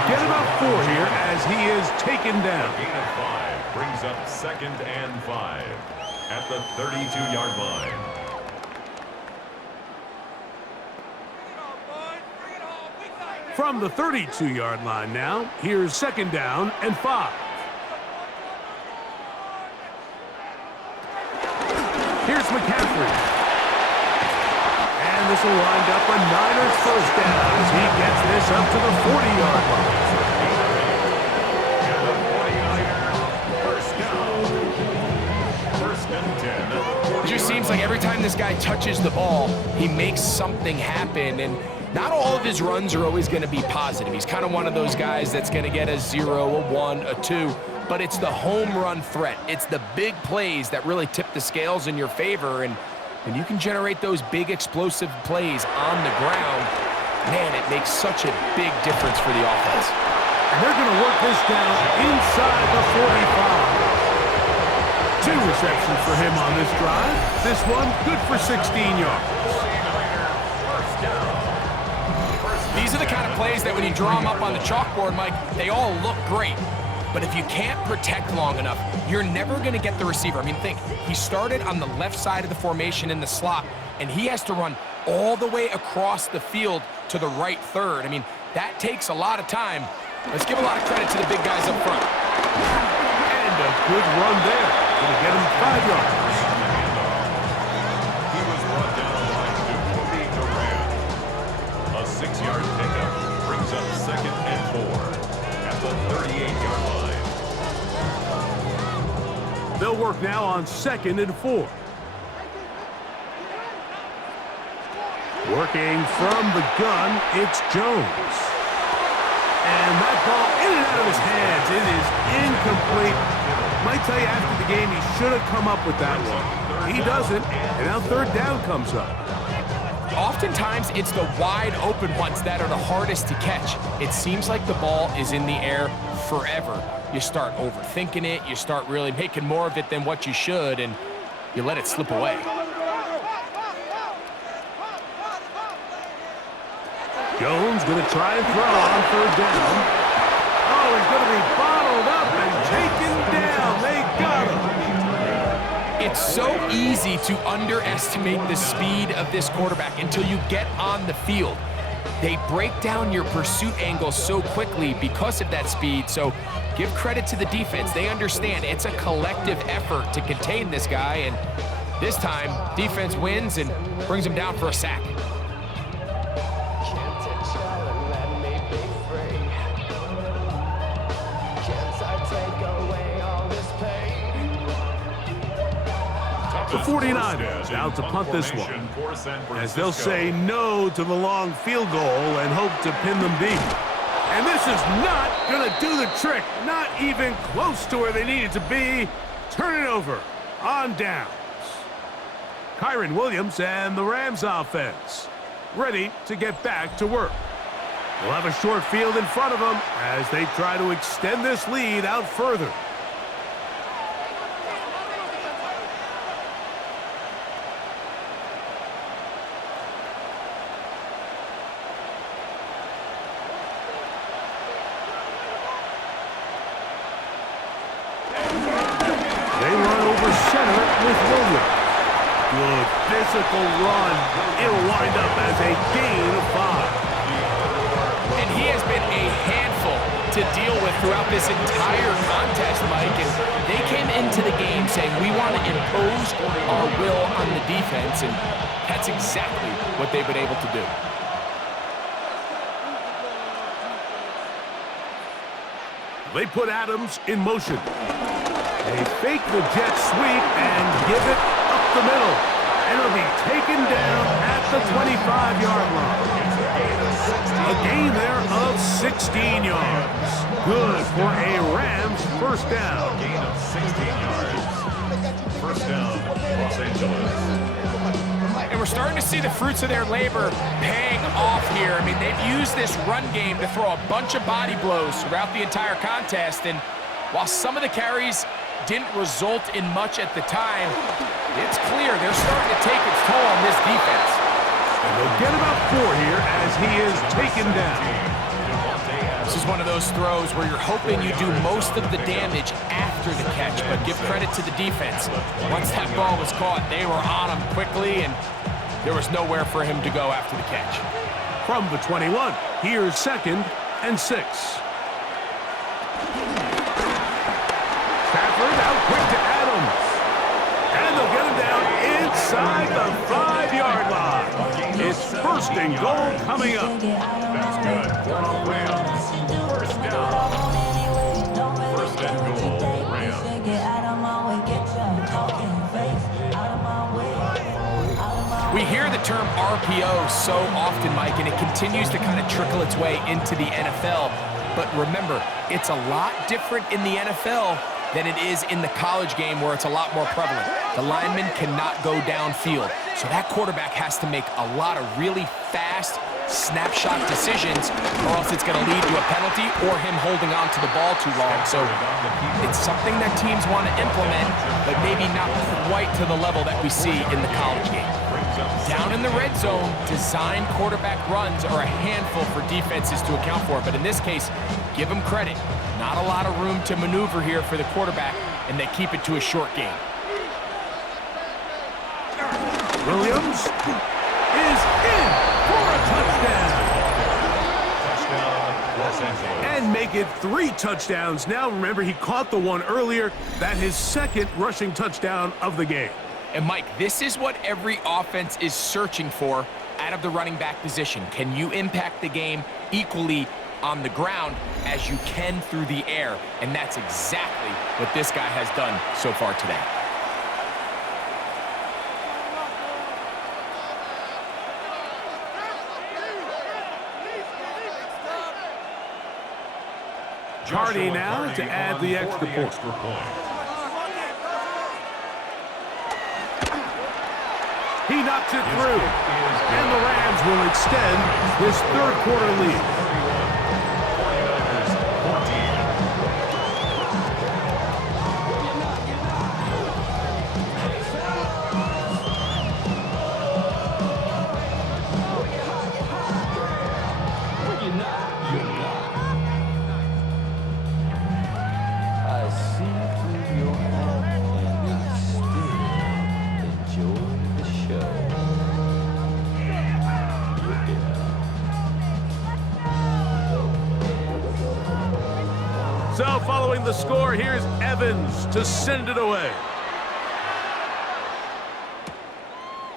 They'll get about 4 here as he is taken down. Gain of 5 brings up 2nd and 5 at the 32-yard line. From the 32-yard line now, here's 2nd down and 5. Here's McCaffrey. And this will wind up a Niners first down as he gets this up to the 40-yard line. And the 49er first down. 1st and 10. It just seems like every time this guy touches the ball, he makes something happen. And not all of his runs are always going to be positive. He's kind of one of those guys that's going to get a 0, a 1, a 2. But it's the home run threat. It's the big plays that really tip the scales in your favor. And you can generate those big explosive plays on the ground. Man, it makes such a big difference for the offense. And they're going to work this down inside the 45. 2 receptions for him on this drive. This one good for 16 yards. These are the kind of plays that when you draw them up on the chalkboard, Mike, they all look great. But if you can't protect long enough, you're never going to get the receiver. I mean, think, he started on the left side of the formation in the slot, and he has to run all the way across the field to the right third. I mean, that takes a lot of time. Let's give a lot of credit to the big guys up front. And a good run there. Going to get him 5 yards. He was brought down by Dupuy Durant. A 6-yard pickup brings up 2nd and 4 at the 38-yard line. They'll work now on 2nd and 4. Working from the gun, it's Jones. And that ball in and out of his hands. It is incomplete. Might tell you after the game he should have come up with that one. He doesn't, and now 3rd down comes up. Oftentimes, it's the wide open ones that are the hardest to catch. It seems like the ball is in the air forever. You start overthinking it, you start really making more of it than what you should, and you let it slip away. Jones going to try and throw on 3rd down. Oh, he's going to be bottled up and taken down. They got him. It's so easy to underestimate the speed of this quarterback until you get on the field. They break down your pursuit angle so quickly because of that speed, so give credit to the defense. They understand it's a collective effort to contain this guy, and this time, defense wins and brings him down for a sack. The 49ers out to punt this one, as they'll say no to the long field goal and hope to pin them deep. And this is not going to do the trick, not even close to where they need it to be. Turn it over on downs. Kyron Williams and the Rams offense ready to get back to work. They'll have a short field in front of them as they try to extend this lead out further. Good physical run. It'll wind up as a gain of 5. And he has been a handful to deal with throughout this entire contest, Mike. And they came into the game saying, we want to impose our will on the defense, and that's exactly what they've been able to do. They put Adams in motion. They fake the jet sweep and give it up the middle. And it'll be taken down at the 25-yard line. A gain there of 16 yards. Good for a Rams first down. Gain of 16 yards. First down, Los Angeles. And we're starting to see the fruits of their labor paying off here. I mean, they've used this run game to throw a bunch of body blows throughout the entire contest. And while some of the carries didn't result in much at the time, it's clear they're starting to take its toll on this defense. And they'll get about 4 here as he is taken down. This is one of those throws where you're hoping you do most of the damage after the catch, but give credit to the defense. Once that ball was caught, they were on him quickly, and there was nowhere for him to go after the catch. From the 21, here's 2nd and 6. Stafford out quick to Adams. And they'll get him down inside the 5-yard line. It's 1st and goal coming up. That's good for the Rams. 1st down. 1st and goal, Rams. We hear the term RPO so often, Mike, and it continues to kind of trickle its way into the NFL. But remember, it's a lot different in the NFL than it is in the college game where it's a lot more prevalent. The lineman cannot go downfield, so that quarterback has to make a lot of really fast snapshot decisions, or else it's going to lead to a penalty or him holding on to the ball too long. So it's something that teams want to implement, but maybe not quite to the level that we see in the college game. Down in the red zone, design quarterback runs are a handful for defenses to account for, but in this case, give them credit. Not a lot of room to maneuver here for the quarterback, and they keep it to a short game. Williams is in for a touchdown. Touchdown, Los Angeles. And make it 3 touchdowns. Now, remember, he caught the one earlier. That his 2nd rushing touchdown of the game. And Mike, this is what every offense is searching for out of the running back position. Can you impact the game equally on the ground as you can through the air? And that's exactly what this guy has done so far today. Hardy now to add the extra point. He knocks it through, and the Rams will extend this 3rd quarter lead. 49ers 14. So following the score, here's Evans to send it away.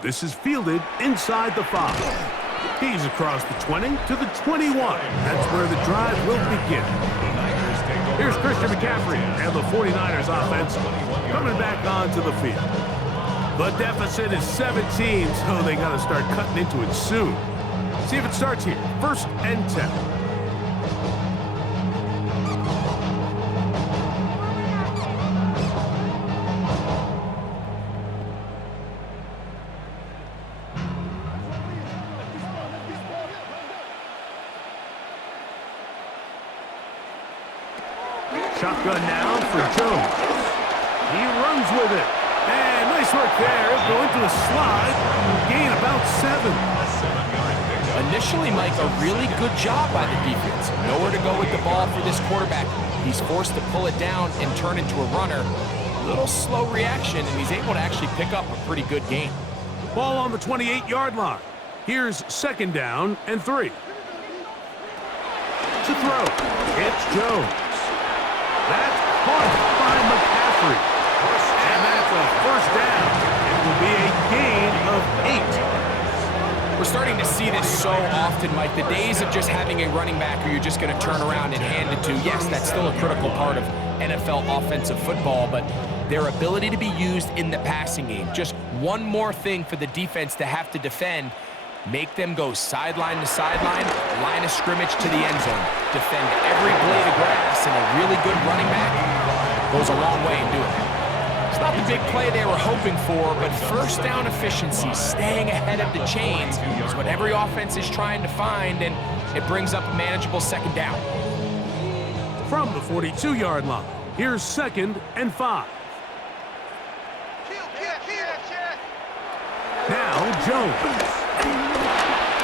This is fielded inside the 5. He's across the 20 to the 21. That's where the drive will begin. Here's Christian McCaffrey and the 49ers offense coming back onto the field. The deficit is 17, so they got to start cutting into it soon. See if it starts here. 1st and 10. Shotgun now for Jones. He runs with it. And nice work there. Going to a slide. Gain about 7. Initially, Mike, a really good job by the defense. Nowhere to go with the ball for this quarterback. He's forced to pull it down and turn into a runner. A little slow reaction, and he's able to actually pick up a pretty good gain. Ball on the 28-yard line. Here's 2nd down and 3. To throw. It's Jones. That's caught by McCaffrey. And that's a 1st down. It will be a gain of 8. We're starting to see this so often, Mike. The days of just having a running back who you're just going to turn around and hand it to, yes, that's still a critical part of NFL offensive football, but their ability to be used in the passing game. Just one more thing for the defense to have to defend. Make them go sideline to sideline, line of scrimmage to the end zone. Defend every blade of grass, and a really good running back goes a long way in doing that. It's not the big play they were hoping for, but 1st down efficiency, staying ahead of the chains, is what every offense is trying to find, and it brings up a manageable 2nd down. From the 42-yard line, here's 2nd and 5. Now Jones.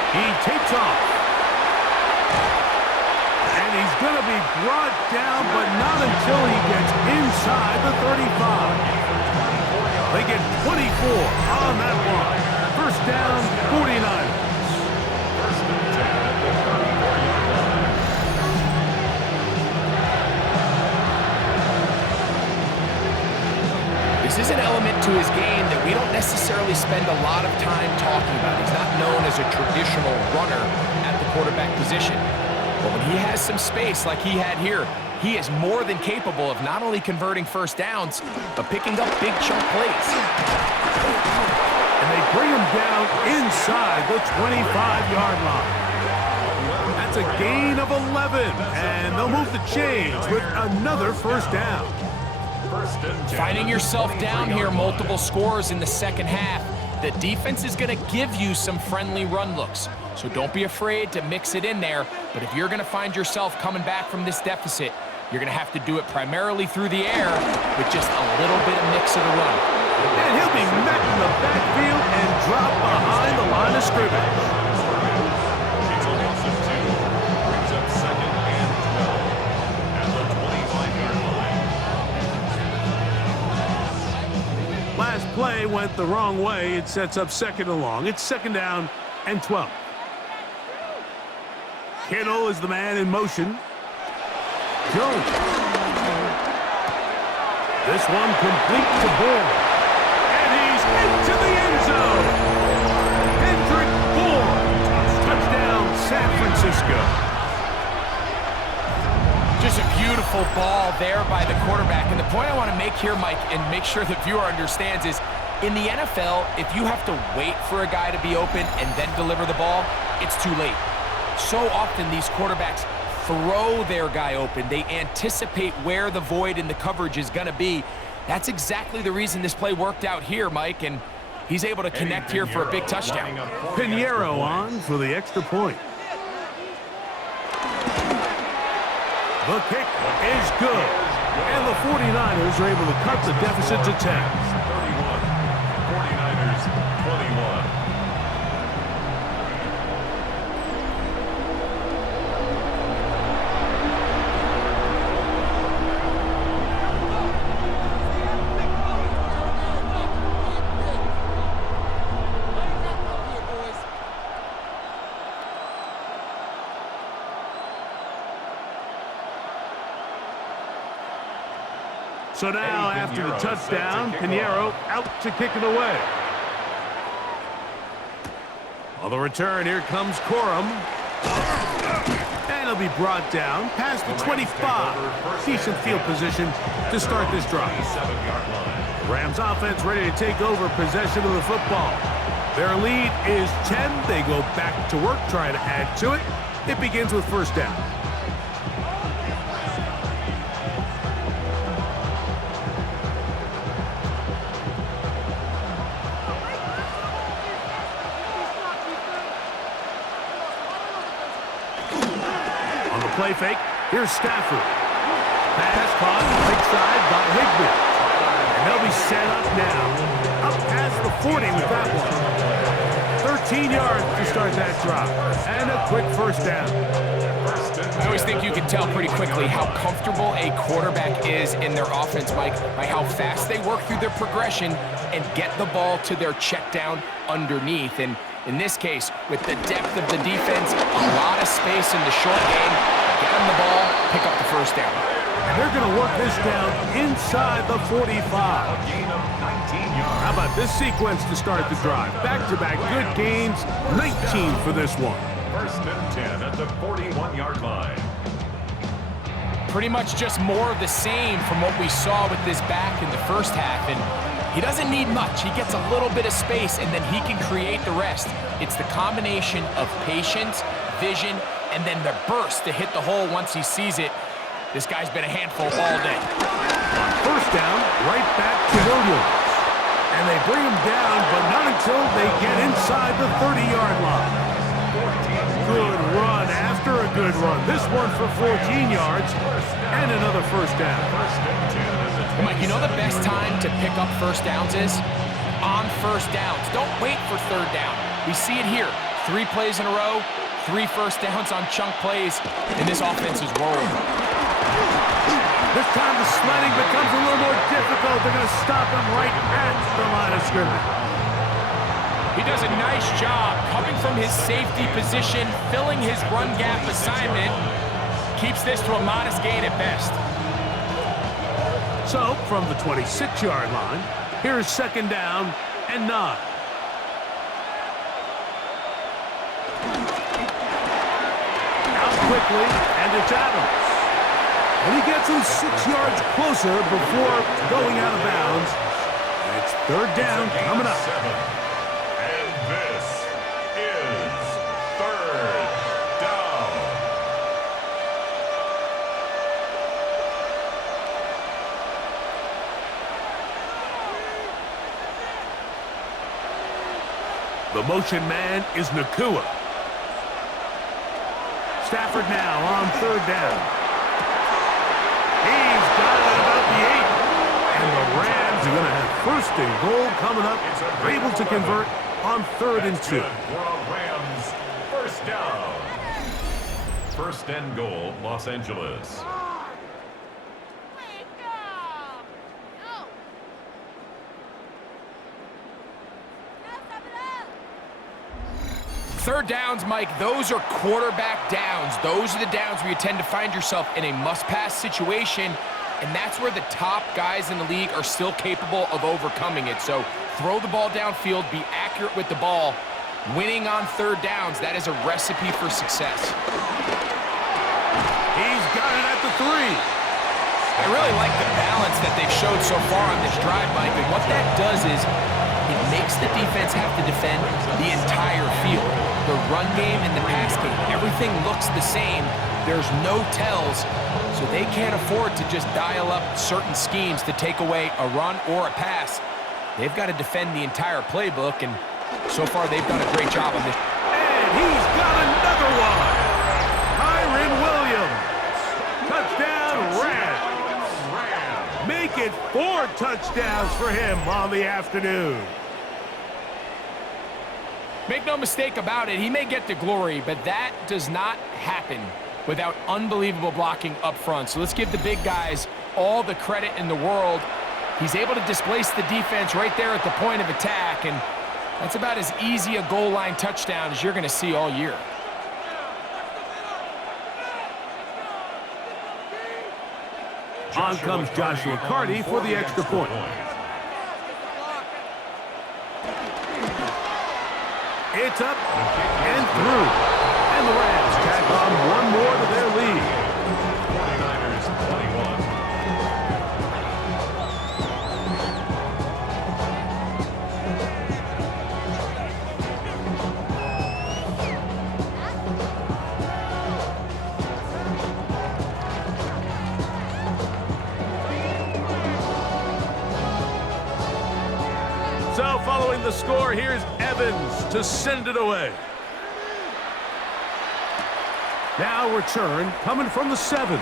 He takes off. And he's going to be brought down, but not until he gets inside the 35. They get 24 on that one. First down, 49ers. First and 10 at the 34-yard line. This is an element to his game that we don't necessarily spend a lot of time talking about. He's not known as a traditional runner at the quarterback position. But when he has some space like he had here, he is more than capable of not only converting first downs, but picking up big chunk plays. And they bring him down inside the 25-yard line. That's a gain of 11, and they'll move the chains with another first down. Finding yourself down here multiple scores in the second half, the defense is going to give you some friendly run looks. So don't be afraid to mix it in there. But if you're going to find yourself coming back from this deficit, you're going to have to do it primarily through the air with just a little bit of mix of the run. And he'll be met in the backfield and dropped behind the line of scrimmage. It's a loss of 2. Brings up second and 12 at the 25-yard line. Last play went the wrong way. It sets up second and long. It's second down and 12. Kittle is the man in motion. Jones. This one complete to Bourne. And he's into the end zone. Hendrick Bourne. Touchdown, San Francisco. Just a beautiful ball there by the quarterback. And the point I want to make here, Mike, and make sure the viewer understands is, in the NFL, if you have to wait for a guy to be open and then deliver the ball, it's too late. So often these quarterbacks throw their guy open. They anticipate where the void in the coverage is going to be. That's exactly the reason this play worked out here, Mike, and he's able to connect here for a big touchdown. Pinheiro on for the extra point. The kick is good, and the 49ers are able to cut the deficit to 10. 31. 49ers 21. So now, after the touchdown, Pinheiro out to kick it away. On the return, here comes Corum. And he'll be brought down past the 25. Decent field position to start this drive. Rams offense ready to take over possession of the football. Their lead is 10. They go back to work, trying to add to it. It begins with first down. Play fake. Here's Stafford. Pass caught right side by Higbee. And they'll be set up now. Up past the 40 with that one. 13 yards to start that drive. And a quick first down. I always think you can tell pretty quickly how comfortable a quarterback is in their offense, Mike, by how fast they work through their progression and get the ball to their check down underneath. And in this case, with the depth of the defense, a lot of space in the short game, get them the ball, pick up the first down. And they're going to work this down inside the 45. A gain of 19 yards. How about this sequence to start the drive? Back-to-back good gains, 19 for this one. First and 10 at the 41-yard line. Pretty much just more of the same from what we saw with this back in the first half. And he doesn't need much. He gets a little bit of space, and then he can create the rest. It's the combination of patience, vision, and then the burst to hit the hole once he sees it. This guy's been a handful all day. On first down, right back to Williams. And they bring him down, but not until they get inside the 30-yard line. Good run after a good run. This one for 14 yards and another first down. Mike, you know the best time to pick up first downs is? On first downs. Don't wait for third down. We see it here. 3 plays in a row, 3 first downs on chunk plays, and this offense is rolling. This time the sledding becomes a little more difficult. They're going to stop him right at the line of scrimmage. He does a nice job coming from his safety position, filling his run gap assignment. Keeps this to a modest gain at best. So, from the 26-yard line, here's 2nd down and 9. Out quickly, and it's Adams. And he gets him 6 yards closer before going out of bounds. And it's 3rd down coming up. And this is 3rd down. The motion man is Nakua. Stafford now on 3rd down. He's got it about the 8. And the Rams are going to have 1st and goal coming up. They're able to convert on 3rd and 2. For a Rams 1st down. 1st and goal, Los Angeles. Third downs, Mike, those are quarterback downs. Those are the downs where you tend to find yourself in a must-pass situation, and that's where the top guys in the league are still capable of overcoming it. So throw the ball downfield, be accurate with the ball. Winning on 3rd downs, that is a recipe for success. He's got it at the 3. I really like the balance that they've showed so far on this drive, Mike, and what that does is it makes the defense have to defend the entire field. The run game and the pass game, everything looks the same. There's no tells, so they can't afford to just dial up certain schemes to take away a run or a pass. They've got to defend the entire playbook, and so far they've done a great job on this. And he's got another one. Kyron Williams. Touchdown, Rams. Make it 4 touchdowns for him on the afternoon. Make no mistake about it, he may get the glory, but that does not happen without unbelievable blocking up front. So let's give the big guys all the credit in the world. He's able to displace the defense right there at the point of attack, and that's about as easy a goal line touchdown as you're going to see all year. On comes Joshua Carty for the extra point. It's up and through. And the Rams tack on one more to their lead. 49ers 21. So following the score, here's Evans to send it away. Now return coming from the 7.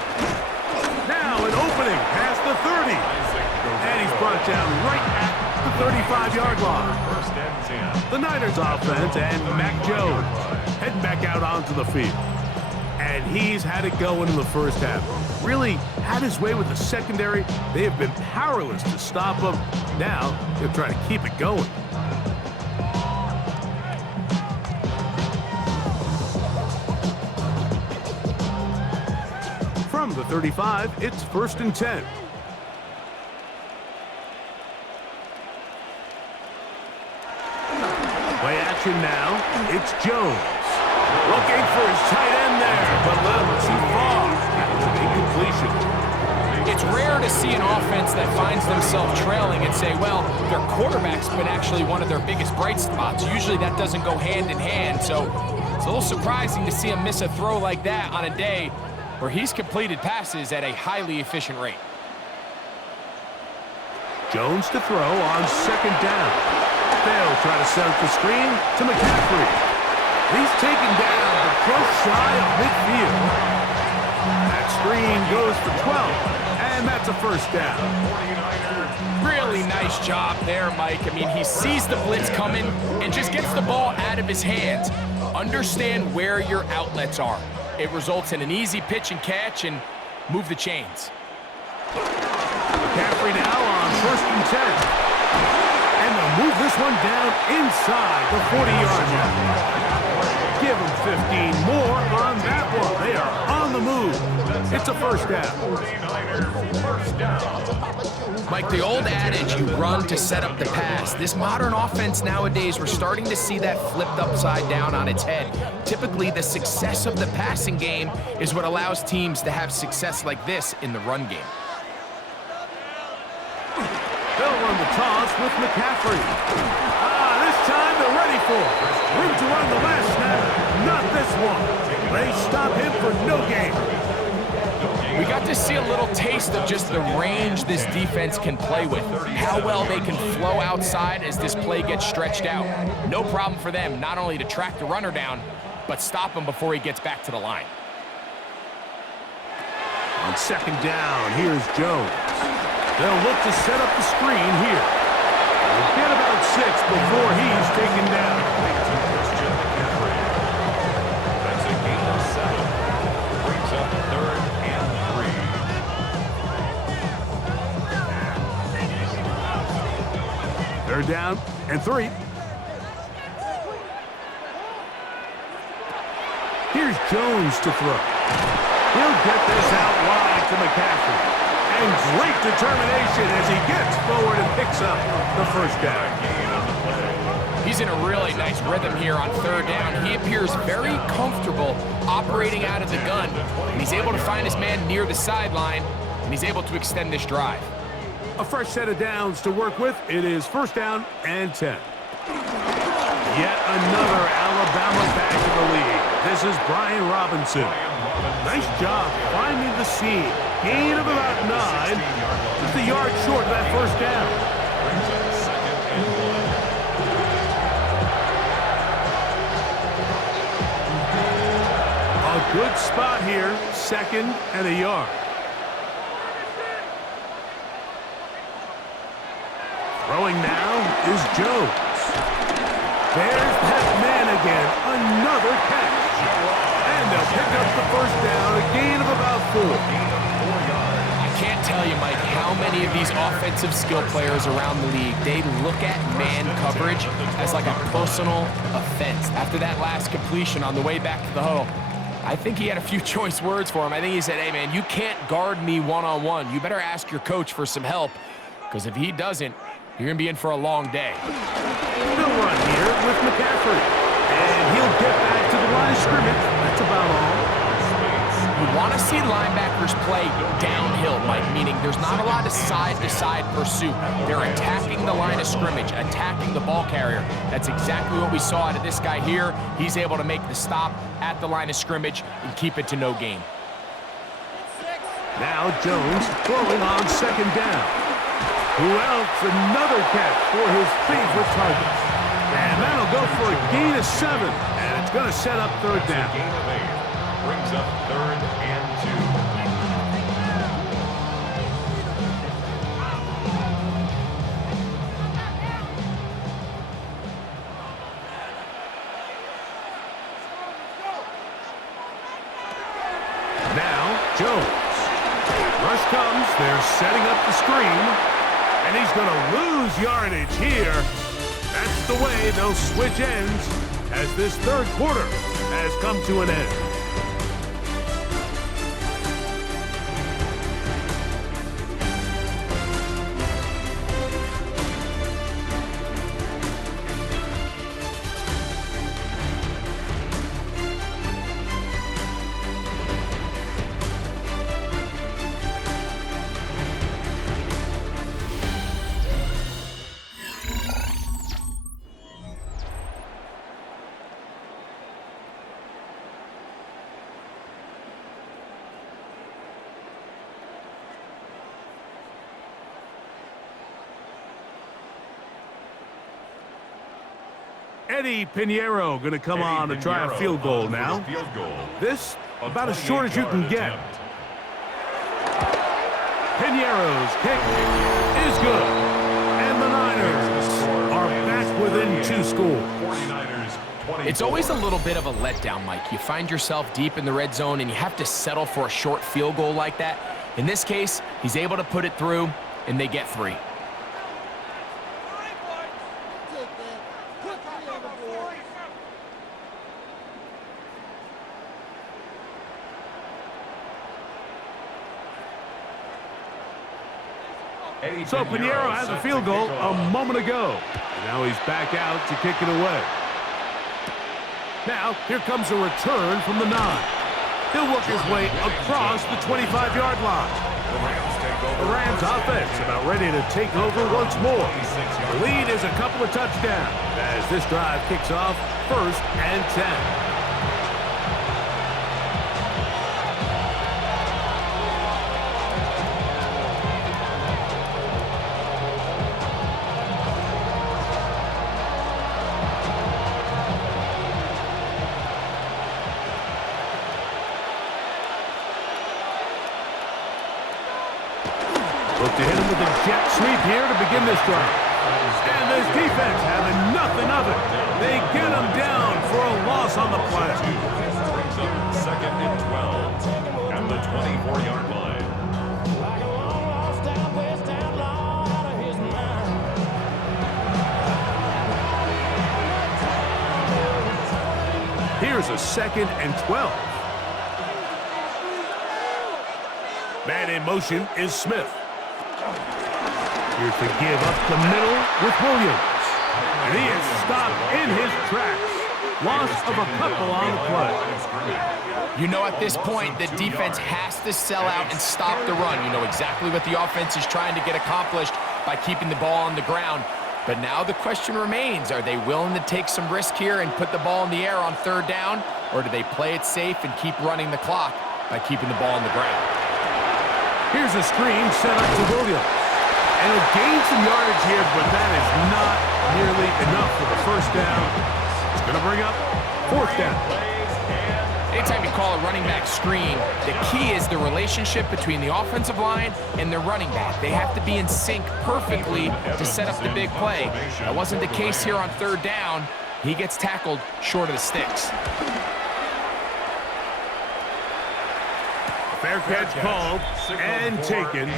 Now an opening past the 30. And he's brought down right at the 35-yard line. 1st and 10. The Niners offense and Mac Jones heading back out onto the field. And he's had it going in the first half. Really had his way with the secondary. They have been powerless to stop him. Now they're trying to keep it going. From the 35, it's 1st and 10. Play action now. It's Jones. Looking for his tight end there, but a little too far. That was an incompletion. It's rare to see an offense that finds themselves trailing and say, well, their quarterback's been actually one of their biggest bright spots. Usually that doesn't go hand in hand, so it's a little surprising to see him miss a throw like that on a day where he's completed passes at a highly efficient rate. Jones to throw on 2nd down. They'll try to set up the screen to McCaffrey. He's taken down, but close shy of midfield. That screen goes for 12. And that's a 1st down. Really nice job there, Mike. I mean, he sees the blitz coming and just gets the ball out of his hands. Understand where your outlets are. It results in an easy pitch and catch and move the chains. McCaffrey now on 1st and 10. And they'll move this one down inside the 40-yard line. Give them 15 more on that one. They are on the move. It's a first down. Mike, the old adage, you run to set up the pass. This modern offense nowadays, we're starting to see that flipped upside down on its head. Typically, the success of the passing game is what allows teams to have success like this in the run game. They'll run the toss with McCaffrey. This time they're ready for it. Room to run the last snap. Not this one. They stop him for no gain. We got to see a little taste of just the range this defense can play with. How well they can flow outside as this play gets stretched out. No problem for them not only to track the runner down, but stop him before he gets back to the line. On 2nd down, here's Jones. They'll look to set up the screen here. They'll get about 6 before he's taken down. That's a gain of 7. Brings up 3rd and 3. 3rd down and 3. Here's Jones to throw. He'll get this out wide to McCaffrey. And great determination as he gets forward and picks up the first down. He's in a really nice rhythm here on 3rd down. He appears very comfortable operating out of the gun, and he's able to find his man near the sideline, and he's able to extend this drive. A fresh set of downs to work with. It is 1st down and 10. Yet another Alabama back in the league. This is Brian Robinson. Nice job finding the seam. Gain of about 9. Just a yard short of that 1st down. Brings up 2nd and 1. A good spot here. 2nd and a yard. Throwing now is Jones. There's that man again. Another catch. And they'll pick up the 1st down. A gain of about 4. I can't tell you, Mike, how many of these offensive skill players around the league, they look at man coverage as like a personal offense. After that last completion on the way back to the huddle, I think he had a few choice words for him. I think he said, hey, man, you can't guard me one-on-one. You better ask your coach for some help, because if he doesn't, you're going to be in for a long day. They'll run here with McCaffrey. And he'll get back to the line of scrimmage. That's about all. You want to see linebackers play downhill, Mike, meaning there's not a lot of side-to-side pursuit. They're attacking the line of scrimmage, attacking the ball carrier. That's exactly what we saw out of this guy here. He's able to make the stop at the line of scrimmage and keep it to no gain. Now Jones throwing on 2nd down. Who else? Another catch for his favorite target. And that'll go for a gain of 7. And it's going to set up 3rd down. Gain of 8. Brings up 3rd and 2. Now Jones. Rush comes. They're setting up the screen. And he's going to lose yardage here. That's the way they'll switch ends as this 3rd quarter has come to an end. Eddie Pinheiro going to come on to try a field goal now. This about as short as you can get. Pinheiro's kick is good. And the Niners are back within 2 scores. 49ers It's always a little bit of a letdown, Mike. You find yourself deep in the red zone and you have to settle for a short field goal like that. In this case, he's able to put it through, and they get 3. So Pinheiro has a field goal a moment ago. And now he's back out to kick it away. Now, here comes a return from the 9. He'll work his way across the 25-yard line. The Rams offense about ready to take over once more. The lead is a couple of touchdowns as this drive kicks off 1st and 10. Look to hit him with a jet sweep here to begin this drive. And this defense having nothing of it. They get him down for a loss on the play. Brings up 2nd and 12 at the 24-yard line. Here's a 2nd and 12. Man in motion is Smith. Here's the give up the middle with Williams. And he is stopped in his tracks. Loss of a couple on the play. You know, at this point, the defense has to sell out and stop the run. You know exactly what the offense is trying to get accomplished by keeping the ball on the ground. But now the question remains, are they willing to take some risk here and put the ball in the air on 3rd down? Or do they play it safe and keep running the clock by keeping the ball on the ground? Here's a screen set up to Williams. And he'll gain some yardage here, but that is not nearly enough for the 1st down. It's going to bring up 4th down. Anytime you call a running back screen, the key is the relationship between the offensive line and the running back. They have to be in sync perfectly to set up the big play. That wasn't the case here on 3rd down. He gets tackled short of the sticks. Fair catch called and taken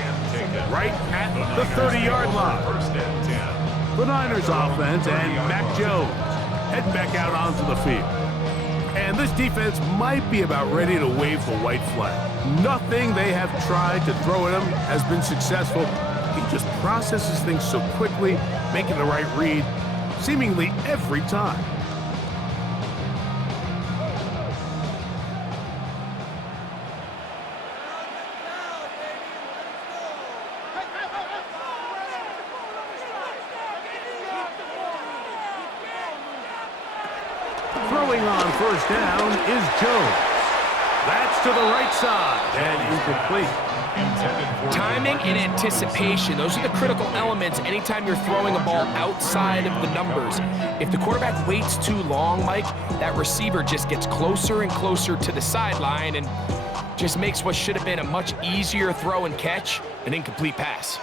right at the 30-yard line. 1st and 10. The Niners offense and Mac Jones heading back out onto the field. And this defense might be about ready to wave the white flag. Nothing they have tried to throw at him has been successful. He just processes things so quickly, making the right read seemingly every time. Throwing on 1st down is Jones. That's to the right side and incomplete. Timing and anticipation, those are the critical elements anytime you're throwing a ball outside of the numbers. If the quarterback waits too long, Mike, that receiver just gets closer and closer to the sideline and just makes what should have been a much easier throw and catch an incomplete pass.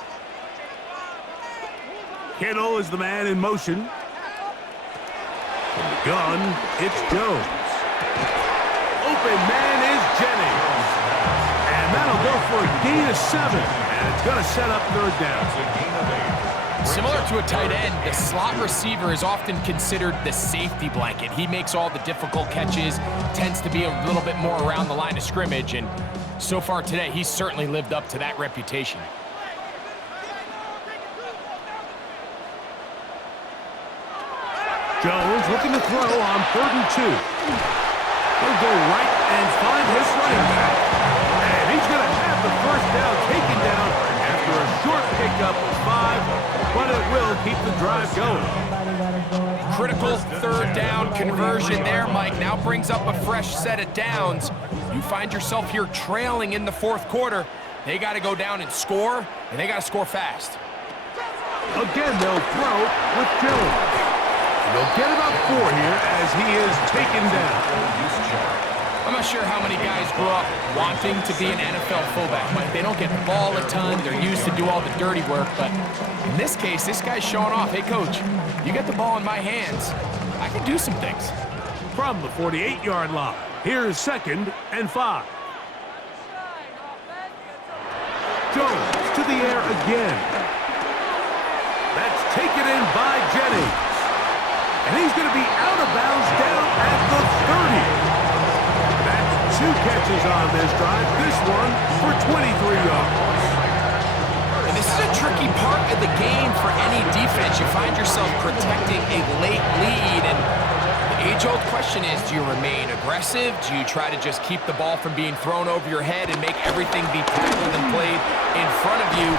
Kittle is the man in motion. From the gun, it's Jones. Open man is Jennings. And that'll go for a gain of 7. And it's going to set up 3rd down. Similar to a tight end, the slot receiver is often considered the safety blanket. He makes all the difficult catches, tends to be a little bit more around the line of scrimmage, and so far today, he's certainly lived up to that reputation. Jones looking to throw on 3rd and 2. He'll go right and find his running back. And he's going to have the 1st down taken down after a short pickup of 5, but it will keep the drive going. Critical 3rd down conversion there, Mike. Now brings up a fresh set of downs. You find yourself here trailing in the 4th quarter. They got to go down and score, and they got to score fast. Again, they'll throw with Jones. They'll get about 4 here as he is taken down. I'm not sure how many guys grew up wanting to be an NFL fullback, Mike. They don't get the ball a ton. They're used to do all the dirty work. But in this case, this guy's showing off, hey, coach, you get the ball in my hands. I can do some things. from the 48-yard line. Here's 2nd and 5. Jones to the air again. That's taken in by Jennings. And he's going to be out of bounds down at the 30. That's 2 catches on this drive. This one for 23 yards. And this is a tricky part of the game for any defense. You find yourself protecting a late lead, and the age-old question is, do you remain aggressive? Do you try to just keep the ball from being thrown over your head and make everything be tackled and played in front of you?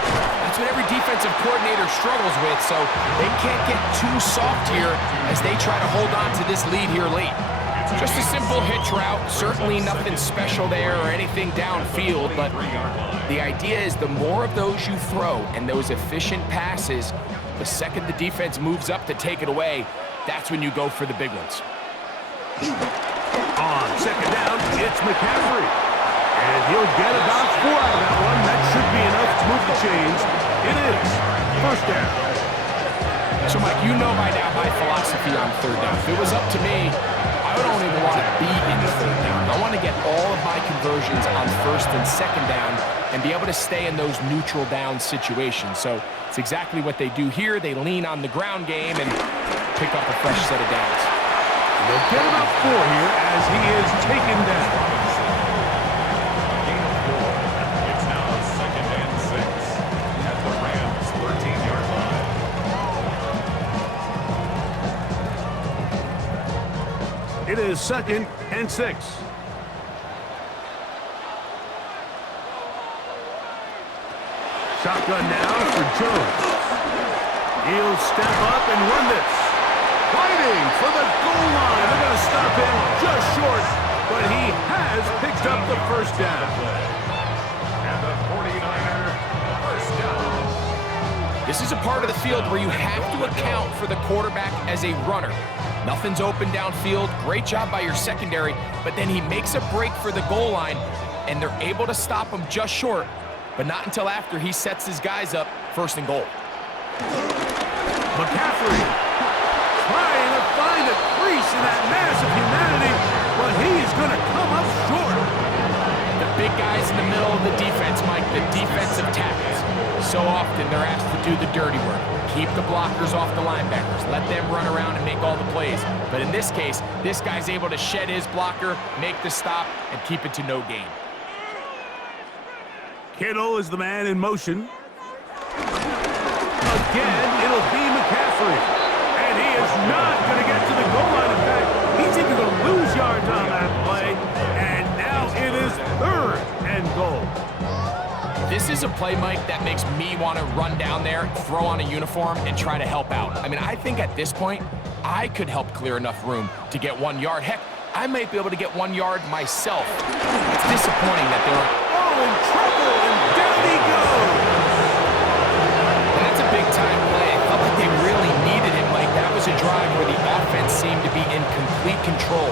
That's what every defensive coordinator struggles with, so they can't get too soft here as they try to hold on to this lead here late. Just a simple hitch route, certainly nothing special there or anything downfield, but the idea is the more of those you throw and those efficient passes, the second the defense moves up to take it away, that's when you go for the big ones. On 2nd down, it's McCaffrey. And he'll get about 4 out of that one. That should be enough to move the chains. It is 1st down. So, Mike, you know by now my philosophy on 3rd down. If it was up to me, I don't even want to be in 3rd down. I want to get all of my conversions on 1st and 2nd down and be able to stay in those neutral down situations. So it's exactly what they do here. They lean on the ground game and pick up a fresh set of downs. They'll get about 4 here as he is taken down. Gain of 4. It's now 2nd and 6 at the Rams' 13-yard line. It is 2nd and 6. Shotgun now for Jones. He'll step up and run this. Fighting for the goal line. They're going to stop him just short, but he has picked up the 1st down. And the 49er, 1st down. This is a part of the field where you have to account for the quarterback as a runner. Nothing's open downfield. Great job by your secondary, but then he makes a break for the goal line, and they're able to stop him just short, but not until after he sets his guys up 1st and goal. McCaffrey trying to find a crease in that mass of humanity, but he's going to come up short. The big guys in the middle of the defense, Mike, the defensive tackles. So often they're asked to do the dirty work. Keep the blockers off the linebackers. Let them run around and make all the plays. But in this case, this guy's able to shed his blocker, make the stop, and keep it to no gain. Kittle is the man in motion. Again, it'll be McCaffrey. And he is not going to get to the goal line. In fact, he's even going to lose yards on that play. And now it is 3rd and goal. This is a play, Mike, that makes me want to run down there, throw on a uniform, and try to help out. I mean, I think at this point, I could help clear enough room to get 1 yard. Heck, I might be able to get 1 yard myself. It's disappointing that they're in trouble, and down he goes. And that's a big-time play. It felt like they really needed him. Like, that was a drive where the offense seemed to be in complete control.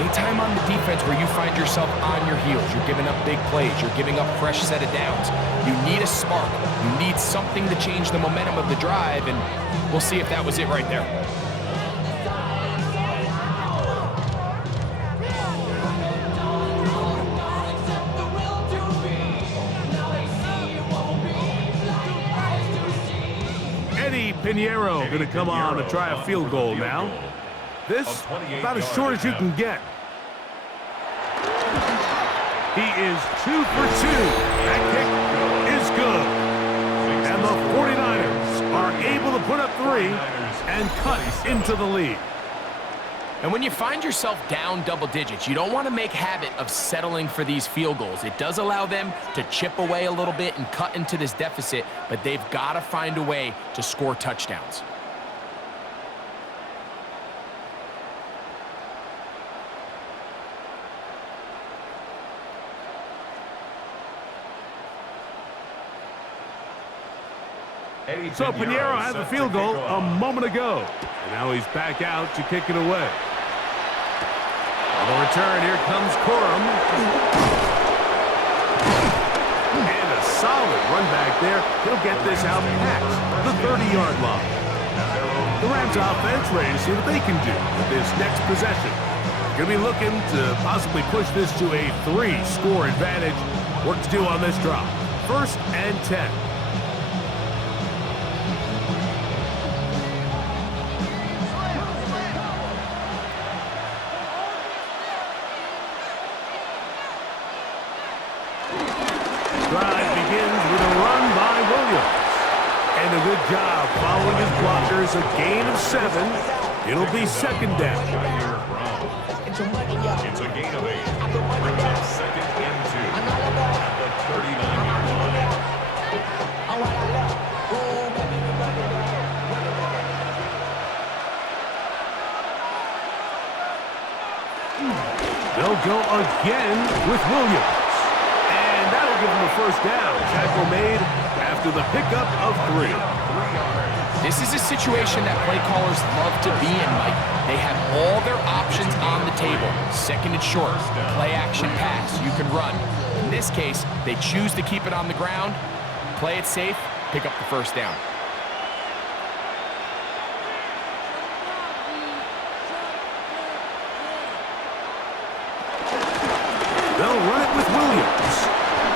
Anytime on the defense where you find yourself on your heels, you're giving up big plays, you're giving up fresh set of downs, you need a spark. You need something to change the momentum of the drive, and we'll see if that was it right there. Pinheiro going to come on to try a field goal now. This about as short as you can get. He is 2 for 2. That kick is good. And the 49ers are able to put up 3 and cut into the lead. And when you find yourself down double digits, you don't want to make habit of settling for these field goals. It does allow them to chip away a little bit and cut into this deficit, but they've got to find a way to score touchdowns. So Pinheiro had the field goal a moment ago. And now he's back out to kick it away. On the return, here comes Corum. And a solid run back there. He'll get this out past the 30-yard line. The Rams offense ready to see what they can do with this next possession. Going to be looking to possibly push this to a 3-score advantage. Work to do on this drop. 1st and 10. Drive begins with a run by Williams. And a good job following his blockers. A gain of 7. It'll be 2nd down. It's a gain of 8. Brings up 2nd and 2 at the 39-yard line. They'll go again with Williams. And that'll give him a 1st down. Tackle made after the pickup of 3. This is a situation that play callers love to be in, Mike. They have all their options on the table. 2nd and short, play action pass, you can run. In this case, they choose to keep it on the ground, play it safe, pick up the 1st down. They'll run it with Williams.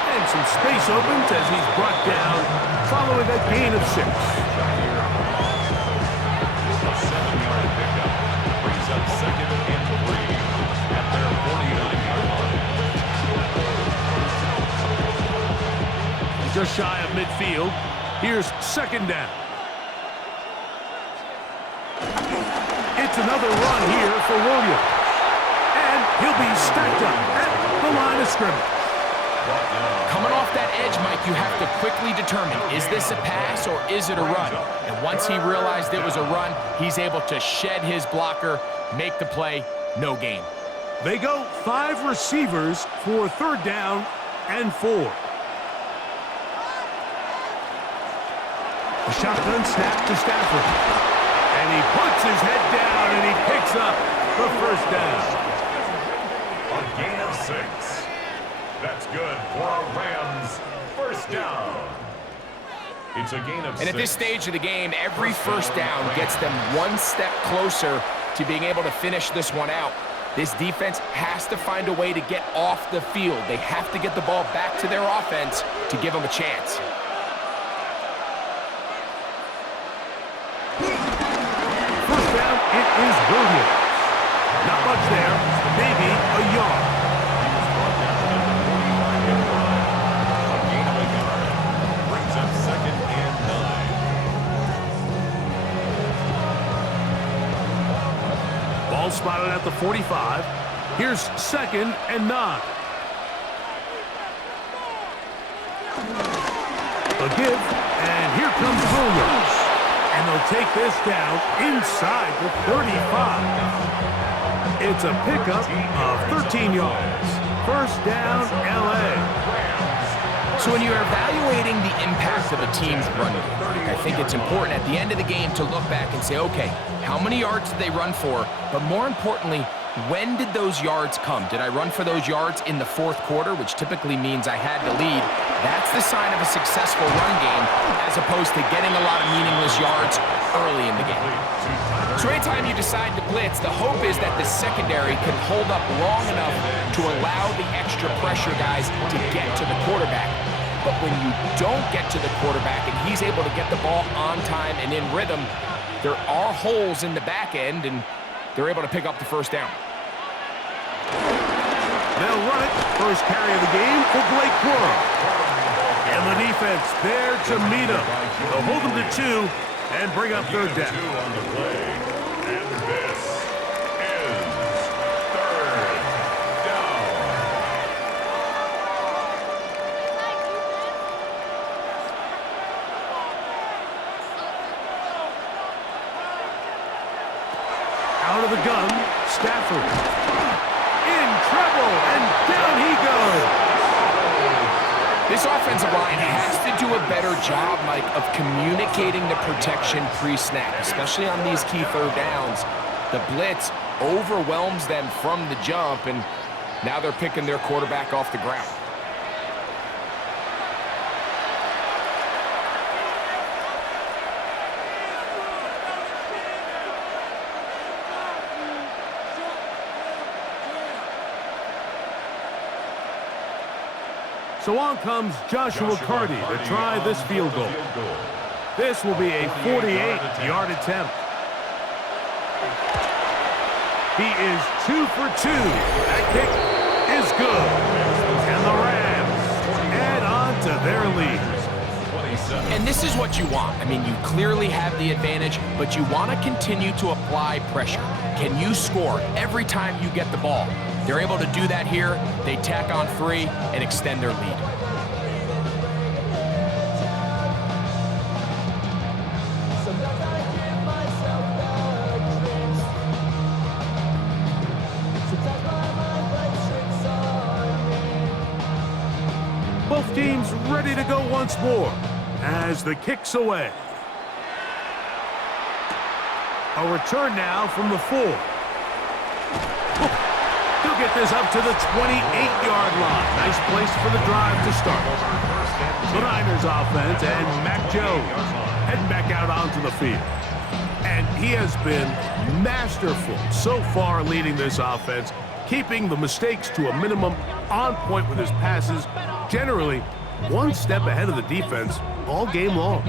And some space opens as he's brought down following a gain of 6. A 7-yard pickup brings up 2nd and 3 at their 49-yard line. Just shy of midfield. Here's 2nd down. It's another run here for Williams. And he'll be stacked up at the line of scrimmage. Coming off that edge, Mike, you have to quickly determine, is this a pass or is it a run? And once he realized it was a run, he's able to shed his blocker, make the play, no gain. They go 5 receivers for 3rd down and 4. A shotgun snap to Stafford. And he puts his head down and he picks up the 1st down. A gain of 6. That's good for a Rams 1st down. It's a gain of 6. And at this stage of the game, every 1st down gets them 1 step closer to being able to finish this one out. This defense has to find a way to get off the field. They have to get the ball back to their offense to give them a chance. First down, it is Williams. Not much there, maybe a yard. A gain of a yard brings up 2nd and 9. Ball spotted at the 45. Here's 2nd and 9. A give, and here comes Williams. And they'll take this down inside the 35. It's a pickup of 13 yards. 1st down, L.A. So when you're evaluating the impact of a team's run game, I think it's important at the end of the game to look back and say, okay, how many yards did they run for? But more importantly, when did those yards come? Did I run for those yards in the 4th quarter, which typically means I had to lead? That's the sign of a successful run game, as opposed to getting a lot of meaningless yards early in the game. So anytime you decide to blitz, the hope is that the secondary can hold up long enough to allow the extra pressure guys to get to the quarterback. But when you don't get to the quarterback and he's able to get the ball on time and in rhythm, there are holes in the back end, and they're able to pick up the 1st down. They'll run it. First carry of the game for Blake Quirrell. And the defense there to meet him. They'll hold him to 2 and bring up 3rd down. 2 on the play. And this is 3rd down. Out of the gun, Stafford. In trouble, and down he goes. This offensive line has to do a better job, Mike, of communicating the protection pre-snap, especially on these key 3rd downs. The blitz overwhelms them from the jump, and now they're picking their quarterback off the ground. So on comes Joshua Carty to try this field goal. This will be a 48-yard attempt. He is 2 for 2. That kick is good. And the Rams add on to their lead. And this is what you want. I mean, you clearly have the advantage, but you want to continue to apply pressure. Can you score every time you get the ball? They're able to do that here. They tack on 3 and extend their lead. Both teams ready to go once more as the kick's away. A return now from the 4. He'll get this up to the 28-yard line. Nice place for the drive to start. The Niners offense and Mac Jones heading back out onto the field. And he has been masterful so far leading this offense, keeping the mistakes to a minimum, on point with his passes, generally one step ahead of the defense all game long.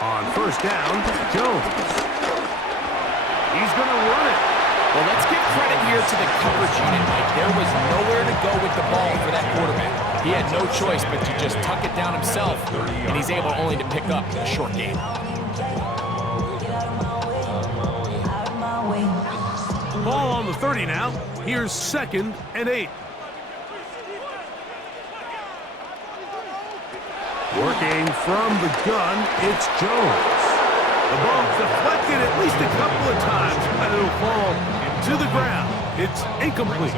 On first down, Jones. He's going to run it. Well, let's give credit here to the coverage unit, Mike. There was nowhere to go with the ball for that quarterback. He had no choice but to just tuck it down himself, and he's able only to pick up a short gain. Ball on the 30 now. Here's 2nd and 8. Working from the gun, it's Jones. The ball's deflected at least a couple of times, but it'll fall to the ground. It's incomplete.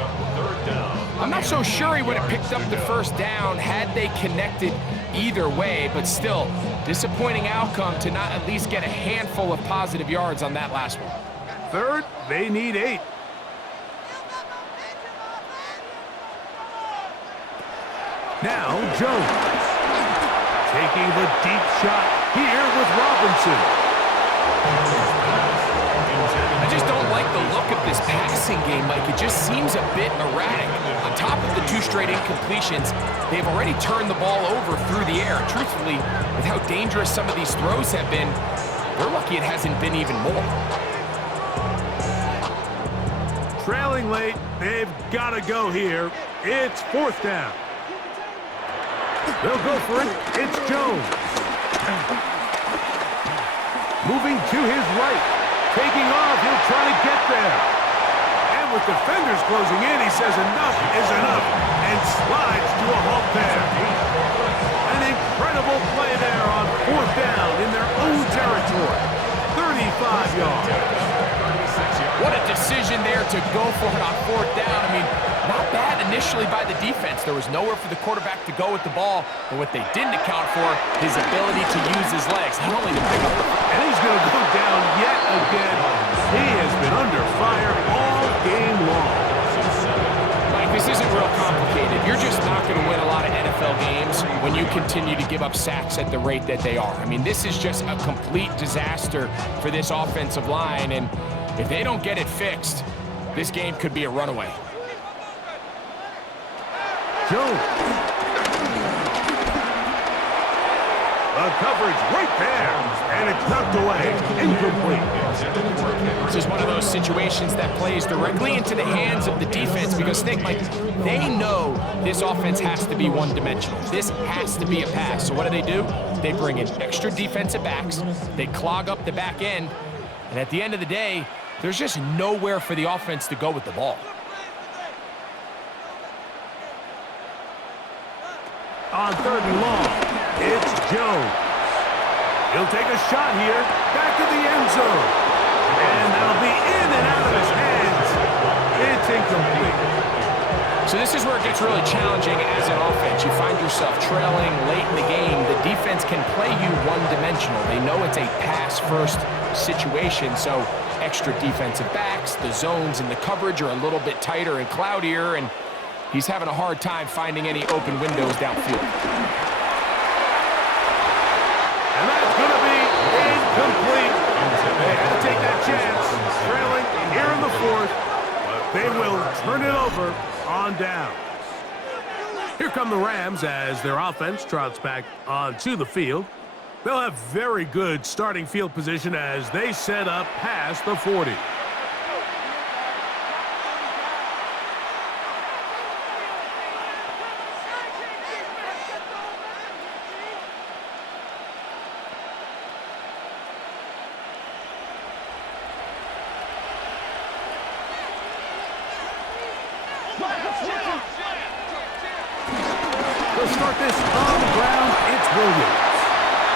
I'm not so sure he would have picked up the first down had they connected either way, but still, disappointing outcome to not at least get a handful of positive yards on that last one. 3rd, they need 8. Now Jones. Taking the deep shot here with Robinson. I just don't like the look of this passing game, Mike. It just seems a bit erratic. On top of the 2 straight incompletions, they've already turned the ball over through the air. Truthfully, with how dangerous some of these throws have been, they're lucky it hasn't been even more. Trailing late, they've got to go here. It's 4th down. They'll go for it. It's Jones. Moving to his right. Taking off. He'll try to get there. And with defenders closing in, he says enough is enough and slides to a halt there. An incredible play there on 4th down in their own territory. 35 yards. What a decision there to go for it on 4th down. I mean, not bad initially by the defense. There was nowhere for the quarterback to go with the ball, but what they didn't account for, his ability to use his legs, not only to pick up the... And he's going to go down yet again. He has been under fire all game long. Mike, this isn't real complicated. You're just not going to win a lot of NFL games when you continue to give up sacks at the rate that they are. I mean, this is just a complete disaster for this offensive line, and if they don't get it fixed, this game could be a runaway. Jones. The coverage right there, and it's knocked away, incomplete. This is one of those situations that plays directly into the hands of the defense because, think, Mike, they know this offense has to be one-dimensional. This has to be a pass. So what do? They bring in extra defensive backs. They clog up the back end, and at the end of the day, there's just nowhere for the offense to go with the ball. On 3rd and long, it's Jones. He'll take a shot here, back to the end zone. And that'll be in and out of his hands. It's incomplete. So this is where it gets really challenging as an offense. You find yourself trailing late in the game. The defense can play you one-dimensional. They know it's a pass-first situation, so extra defensive backs, the zones and the coverage are a little bit tighter and cloudier, and he's having a hard time finding any open windows downfield. And that's going to be They will turn it over on downs. Here come the Rams as their offense trots back onto the field. They'll have very good starting field position as they set up past the 40. They'll start this on the ground. It's Williams.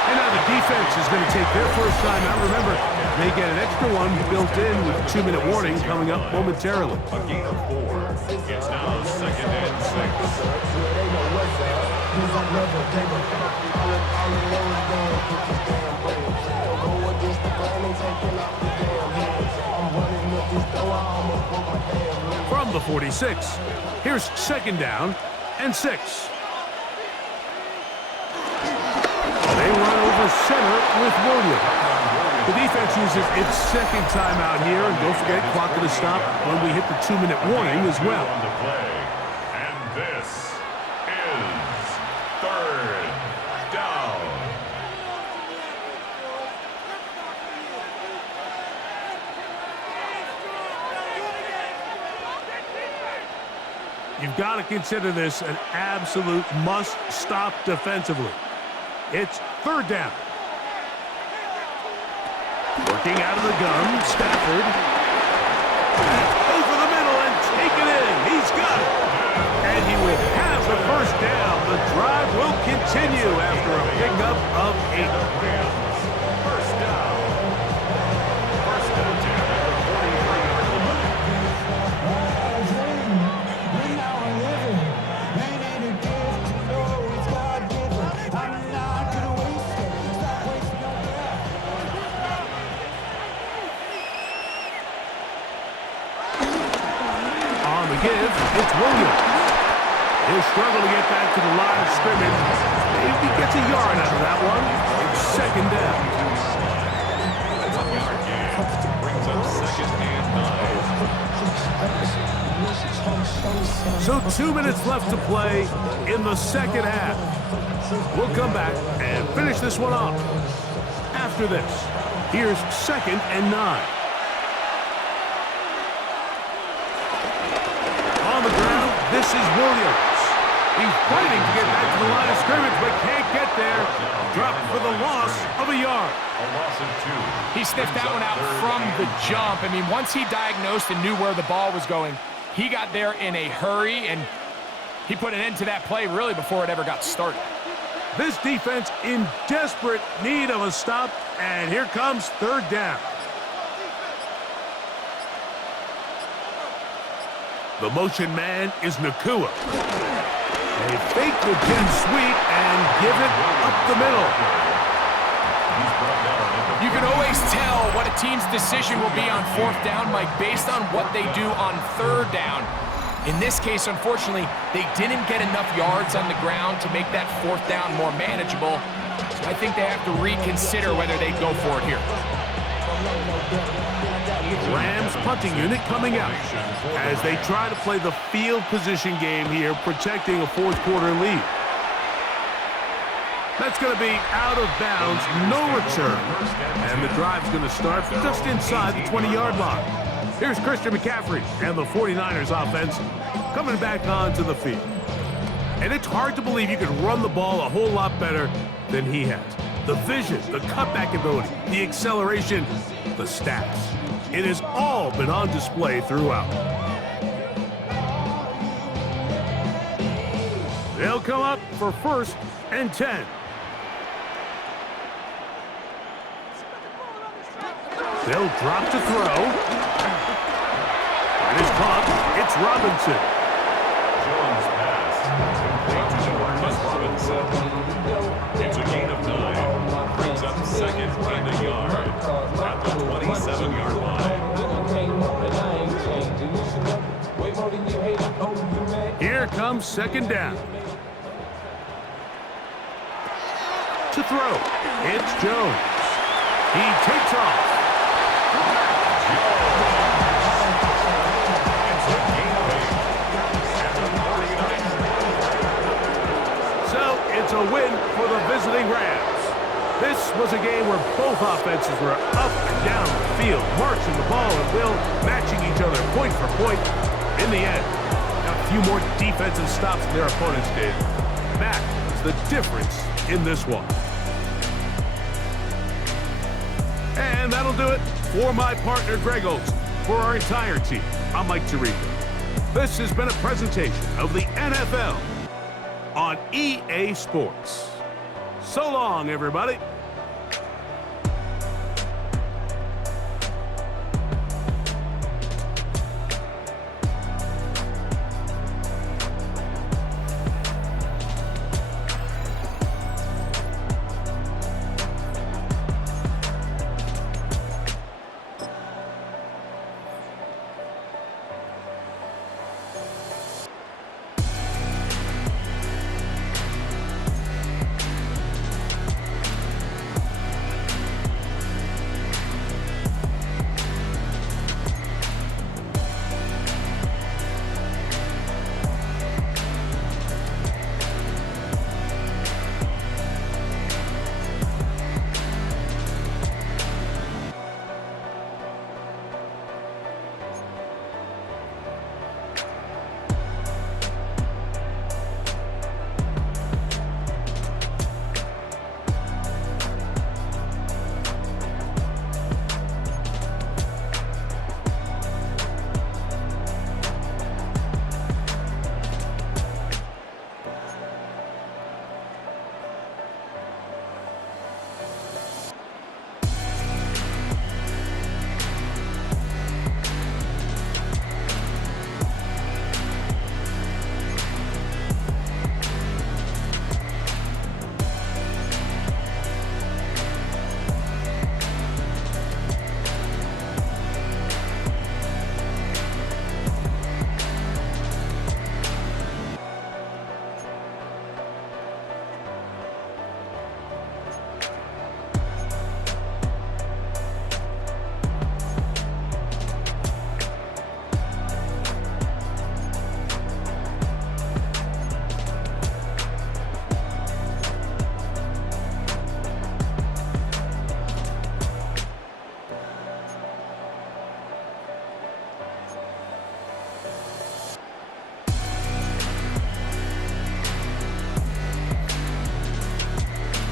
And now the defense is going to take their first time out. Remember, they get an extra one built in with a 2-minute warning coming up momentarily. A gain of 4. It's now 2nd and 6. From the 46, here's 2nd down and 6. They run over center with Williams. The defense uses its 2nd timeout here, and don't forget, clock to stop when we hit the 2-minute warning as well. On the play. And this is 3rd down. You've got to consider this an absolute must-stop defensively. It's 3rd down. Working out of the gun, Stafford. Over the middle and take it in. He's got it. And he will have the 1st down. The drive will continue after a pickup of 8. First down. First down, 10 at the 43-yard line. Give, it's Williams. He'll struggle to get back to the line of scrimmage. Maybe he gets a yard out of that one. It's 2nd down. A 1-yard gain brings up 2nd and 9. So 2 minutes left to play in the 2nd half. We'll come back and finish this one off. After this, here's 2nd and 9. On the ground, this is Williams. He's fighting to get back to the line of scrimmage, but can't get there. Dropped for the loss of a yard. A loss of 2. He sniffed that one out from the jump. I mean, once he diagnosed and knew where the ball was going, he got there in a hurry, and he put an end to that play really before it ever got started. This defense in desperate need of a stop, and here comes 3rd down. The motion man is Nakua. They fake the jet sweep and give it up the middle. You can always tell what a team's decision will be on 4th down, Mike, based on what they do on 3rd down. In this case, unfortunately, they didn't get enough yards on the ground to make that 4th down more manageable. So I think they have to reconsider whether they go for it here. Rams punting unit coming out as they try to play the field position game here, protecting a 4th quarter lead. That's going to be out of bounds, no return. And the drive's going to start from just inside the 20-yard line. Here's Christian McCaffrey and the 49ers offense coming back onto the field. And it's hard to believe you can run the ball a whole lot better than he has. The vision, the cutback ability, the acceleration, the stats. It has all been on display throughout. They'll come up for 1st and 10. They'll drop to throw. And it's caught. It's Robinson. Jones pass. Complete to Marcus Robinson. It's a gain of 9. Brings up 2nd and a yard at the 27-yard line. Here comes 2nd down. To throw. It's Jones. He takes off. It's was a game where both offenses were up and down the field, marching the ball at will, matching each other point for point. In the end, got a few more defensive stops than their opponents did. That was the difference in this one. And that'll do it for my partner, Greg Olson. For our entire team, I'm Mike Tirico. This has been a presentation of the NFL on EA Sports. So long, everybody.